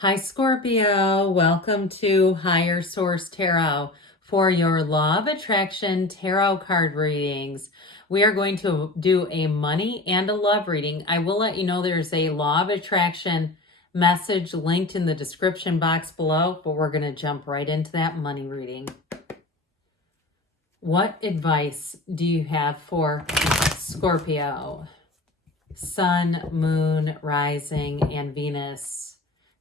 Hi, Scorpio. Welcome to Higher Source Tarot for your Law of Attraction Tarot card readings. We are going to do a money and a love reading. I will let you know there's a Law of Attraction message linked in the description box below, but we're going to jump right into that money reading. What advice do you have for Scorpio? Sun, Moon, Rising, and Venus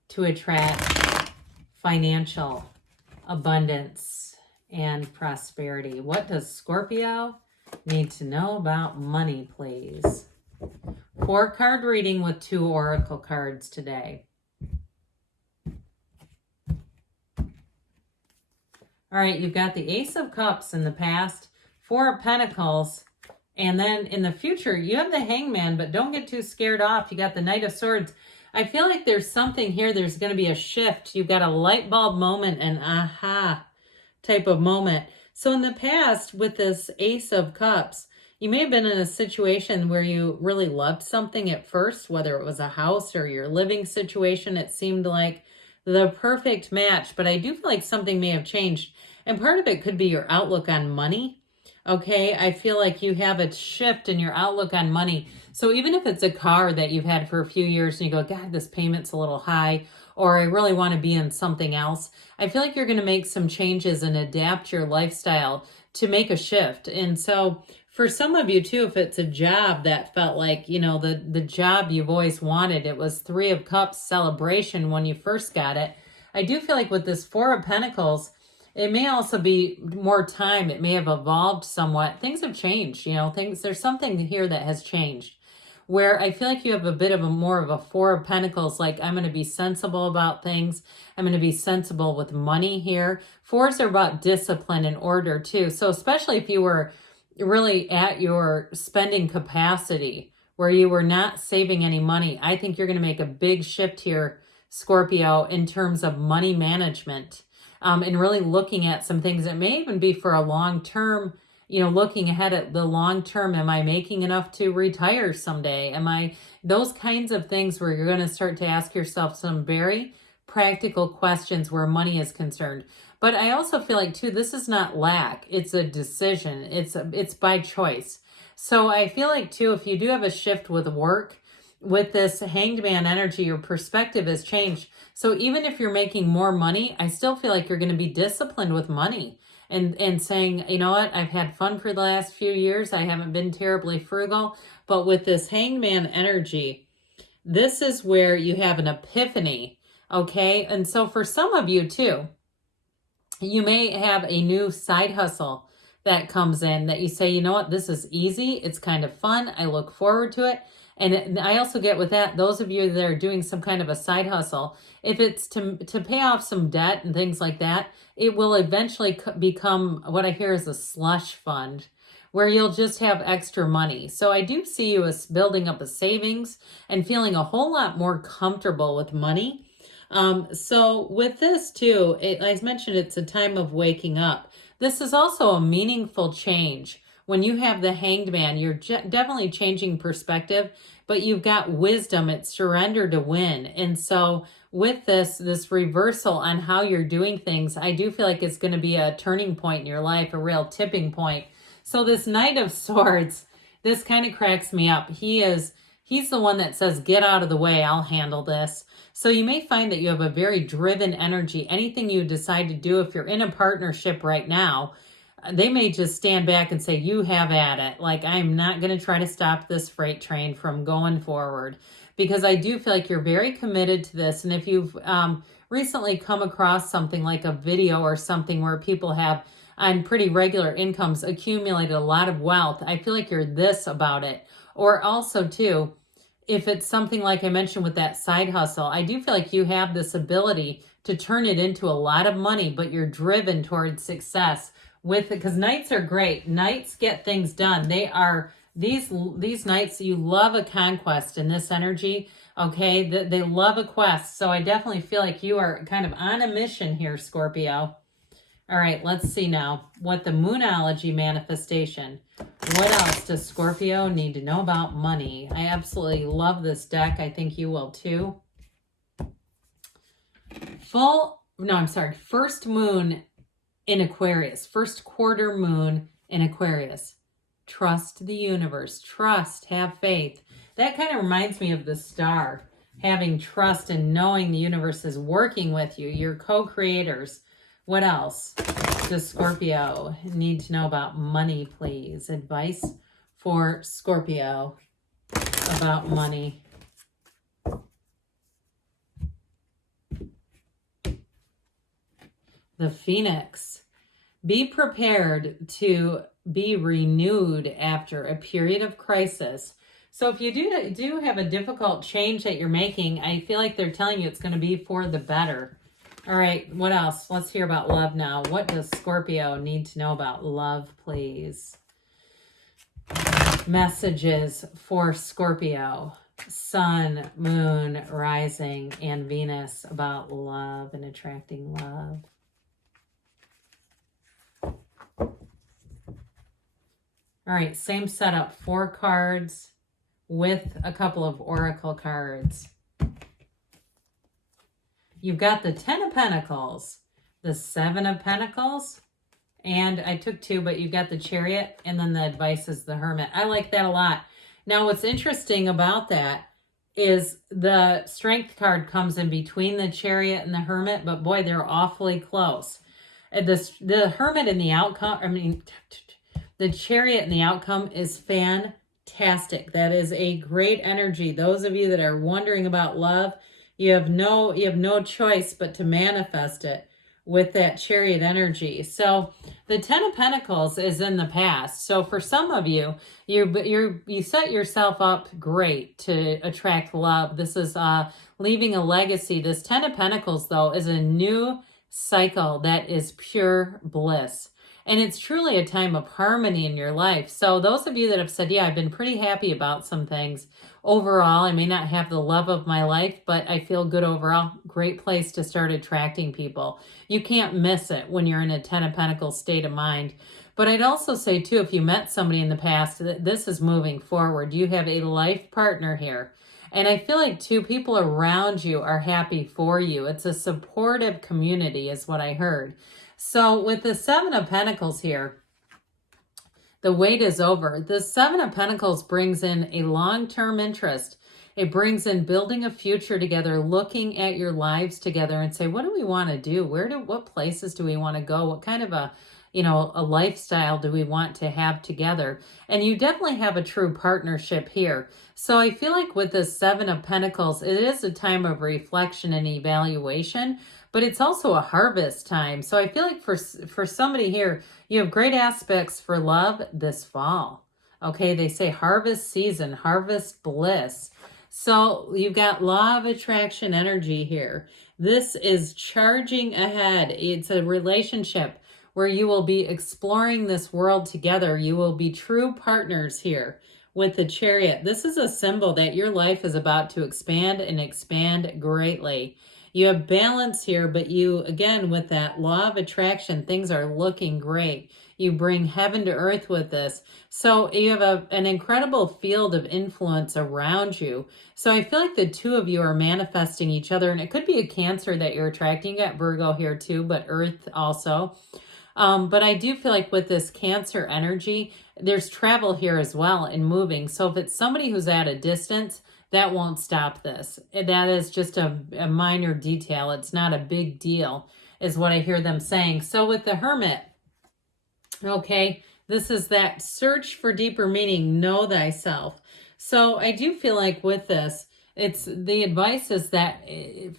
to attract financial abundance and prosperity. What does Scorpio need to know about money, please? 4-card reading with 2 oracle cards today. All right, you've got the Ace of Cups in the past, 4 of Pentacles, and then in the future, you have the Hangman, but don't get too scared off. You got the Knight of Swords. I feel like there's something here. There's going to be a shift. You've got a light bulb moment, an aha type of moment. So in the past, with this Ace of Cups, you may have been in a situation where you really loved something at first, whether it was a house or your living situation. It seemed like the perfect match, but I do feel like something may have changed. And part of it could be your outlook on money. Okay, I feel like you have a shift in your outlook on money. So even if it's a car that you've had for a few years and you go, God, this payment's a little high, or I really want to be in something else, I feel like you're going to make some changes and adapt your lifestyle to make a shift. And so for some of you too, if it's a job that felt like, you know, the job you've always wanted, it was 3 of Cups celebration when you first got it. I do feel like with this 4 of Pentacles, it may also be more time. It may have evolved somewhat. Things have changed, you know, there's something here that has changed where I feel like you have a bit of more of a 4 of Pentacles, like I'm going to be sensible about things. I'm going to be sensible with money here. 4s are about discipline and order too. So especially if you were really at your spending capacity where you were not saving any money, I think you're going to make a big shift here, Scorpio, in terms of money management. And really looking at some things that may even be for a long term, you know, looking ahead at the long term. Am I making enough to retire someday? Those kinds of things where you're going to start to ask yourself some very practical questions where money is concerned. But I also feel like too, this is not lack. It's a decision. It's by choice. So I feel like too, if you do have a shift with work, with this Hanged Man energy, your perspective has changed. So even if you're making more money, I still feel like you're going to be disciplined with money and saying, you know what, I've had fun for the last few years. I haven't been terribly frugal. But with this Hanged Man energy, this is where you have an epiphany. Okay. And so for some of you too, you may have a new side hustle that comes in that you say, you know what, this is easy. It's kind of fun. I look forward to it. And I also get with that, those of you that are doing some kind of a side hustle, if it's to pay off some debt and things like that, it will eventually become what I hear is a slush fund where you'll just have extra money. So I do see you as building up a savings and feeling a whole lot more comfortable with money. So with this too, as mentioned, it's a time of waking up. This is also a meaningful change. When you have the Hanged Man, you're definitely changing perspective, but you've got wisdom. It's surrender to win. And so with this reversal on how you're doing things, I do feel like it's going to be a turning point in your life, a real tipping point. So this Knight of Swords, this kind of cracks me up. He's the one that says, get out of the way, I'll handle this. So you may find that you have a very driven energy. Anything you decide to do, if you're in a partnership right now, they may just stand back and say, you have at it. Like, I'm not going to try to stop this freight train from going forward, because I do feel like you're very committed to this. And if you've recently come across something like a video or something where people have on pretty regular incomes accumulated a lot of wealth, I feel like you're this about it. Or also too, if it's something like I mentioned with that side hustle, I do feel like you have this ability to turn it into a lot of money, but you're driven towards success with it, because Knights are great. Knights get things done. They are these Knights, you love a conquest in this energy. Okay, they love a quest. So I definitely feel like you are kind of on a mission here, Scorpio. All right, let's see now what the Moonology manifestation. What else does Scorpio need to know about money? I absolutely love this deck. I think you will too. first moon in Aquarius, first quarter moon in Aquarius. Trust the universe, trust, have faith. That kind of reminds me of the star, having trust and knowing the universe is working with you, your co-creators. What else does Scorpio need to know about money, please? Advice for Scorpio about money. The Phoenix. Be prepared to be renewed after a period of crisis. So if you do have a difficult change that you're making, I feel like they're telling you it's going to be for the better. All right, what else? Let's hear about love now. What does Scorpio need to know about love, please? Messages for Scorpio. Sun, Moon, Rising, and Venus about love and attracting love. All right, same setup. 4 cards with a couple of oracle cards. You've got the 10 of Pentacles, the 7 of Pentacles, and I took 2, but you've got the Chariot, and then the advice is the Hermit. I like that a lot. Now, what's interesting about that is the Strength card comes in between the Chariot and the Hermit, but boy, they're awfully close. The Hermit in the outcome, the Chariot in the outcome is fantastic. That is a great energy. Those of you that are wondering about love, you have no choice but to manifest it with that Chariot energy. So the 10 of Pentacles is in the past. So for some of you, you set yourself up great to attract love. This is leaving a legacy. This 10 of Pentacles, though, is a new cycle that is pure bliss. And it's truly a time of harmony in your life. So those of you that have said, yeah, I've been pretty happy about some things. Overall, I may not have the love of my life, but I feel good overall. Great place to start attracting people. You can't miss it when you're in a 10 of Pentacles state of mind. But I'd also say, too, if you met somebody in the past, that this is moving forward. You have a life partner here. And I feel like, too, people around you are happy for you. It's a supportive community is what I heard. So with the 7 of Pentacles here, the wait is over. The 7 of Pentacles brings in a long-term interest. It brings in building a future together, looking at your lives together and say, what do we want to do? What places do we want to go? What kind of a lifestyle do we want to have together? And you definitely have a true partnership here. So I feel like with the 7 of Pentacles, it is a time of reflection and evaluation, but it's also a harvest time. So I feel like for somebody here, you have great aspects for love this fall. Okay, they say harvest season, harvest bliss. So you've got law of attraction energy here. This is charging ahead. It's a relationship where you will be exploring this world together. You will be true partners here with the Chariot. This is a symbol that your life is about to expand and expand greatly. You have balance here, but you, again, with that law of attraction, things are looking great. You bring heaven to earth with this. So you have an incredible field of influence around you. So I feel like the two of you are manifesting each other, and it could be a Cancer that you're attracting. You got Virgo here too, but Earth also. But I do feel like with this Cancer energy, there's travel here as well and moving. So if it's somebody who's at a distance, that won't stop this. That is just a minor detail. It's not a big deal, is what I hear them saying. So with the Hermit, okay, this is that search for deeper meaning, know thyself. So I do feel like with this, it's the advice is that, and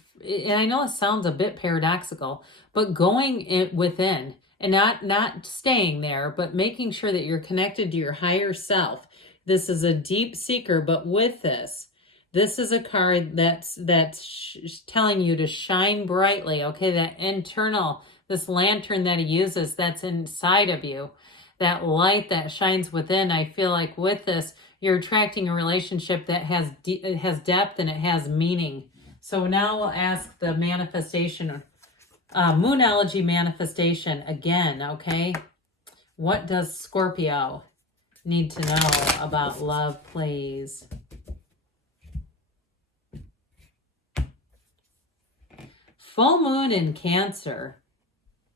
I know it sounds a bit paradoxical, but going within and not staying there, but making sure that you're connected to your higher self. This is a deep seeker, but with this is a card that's telling you to shine brightly, okay? That internal, this lantern that he uses that's inside of you, that light that shines within. I feel like with this, you're attracting a relationship that has depth and it has meaning. So now we'll ask the manifestation, Moonology manifestation again, okay? What does Scorpio need to know about love, please? Full moon in Cancer.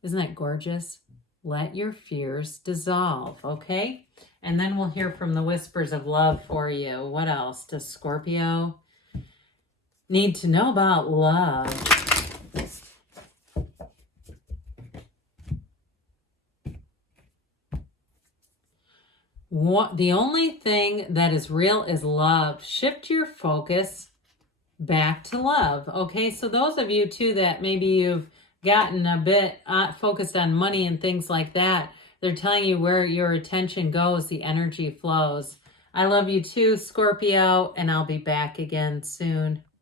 Isn't that gorgeous? Let your fears dissolve, okay? And then we'll hear from the whispers of love for you. What else does Scorpio need to know about love? The only thing that is real is love. Shift your focus back to love. Okay, so those of you too that maybe you've gotten a bit focused on money and things like that, they're telling you where your attention goes, the energy flows. I love you too, Scorpio, and I'll be back again soon.